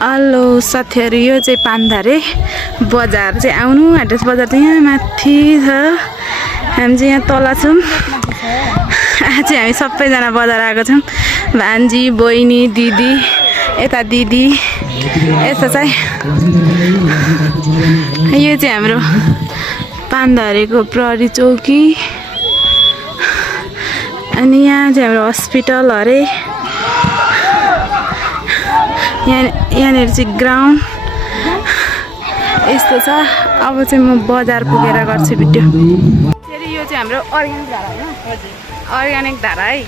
Hello साथीहरु, यो चाहिँ पान्धारे बजार चाहिँ आउनु। एड्रेस बजार चाहिँ यहाँ माथि छ, हामी चाहिँ यहाँ तल छौँ। आज चाहिँ हामी सबैजना बजार आएको छौँ, भान्जी, बहिनी, दिदी, यता दिदी, यस्तो चाहिँ यो चाहिँ हाम्रो पान्धारेको प्रहरी चौकी। अनि यहाँ चाहिँ हाम्रो हस्पिटल अरे, यहाँनिर चाहिँ ग्राउन्ड यस्तो छ। अब चाहिँ म बजार पुगेर गर्छु भिडियो। फेरि यो चाहिँ हाम्रो अर्ग्यानिक धारा होइन? हजुर, अर्ग्यानिक धारा है।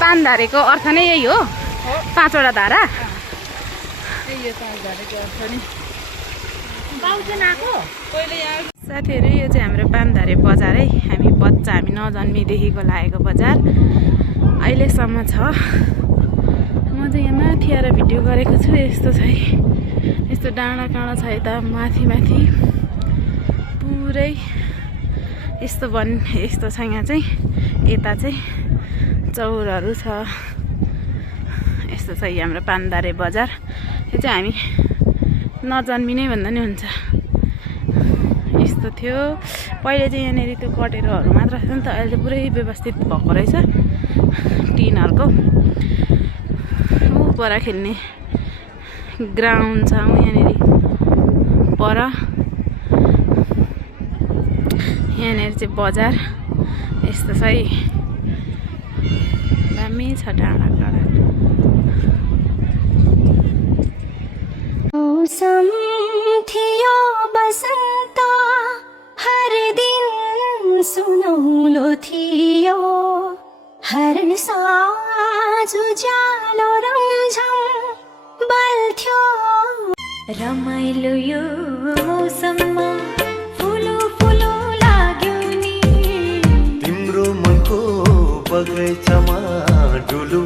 पान्धारेको अर्थ नै यही हो, 5वटा धारा। साथीहरू, यो चाहिँ हाम्रो पान्धारे बजार है। हामी नजन्मेदेखिको लागेको बजार अहिलेसम्म छ। म चाहिँ यहाँ माथि आएर भिडियो गरेको छु। यस्तो छ है, यस्तो डाँडा काँडा छ यता माथि माथि पुरै यस्तो छ। यहाँ चाहिँ यता चाहिँ चौरहरू छ। यस्तो छ हाम्रो पान्धारे बजार। यो चाहिँ हामी नजन्मिनै भन्दा नि हुन्छ, यस्तो थियो पहिले चाहिँ। यहाँनिर त्यो कटेरोहरू मात्र थियो नि त, अहिले पुरै व्यवस्थित भएको रहेछ। टिनहरूको पर खेल्ने ग्राउन्ड छ यहाँनिर पर। यहाँनिर चाहिँ बजार यस्तो छ है, दामी छ डाँडा काँडा। मौसम थियो बसन्त, हर दिन सुनौलो थियो, हर साँझ उज्यालो रम्झम बल्थ्यो। रमाइलो यो मौसममा फुलो फुलो लाग्यो नि, तिम्रो मनको बगैँचामा डुलु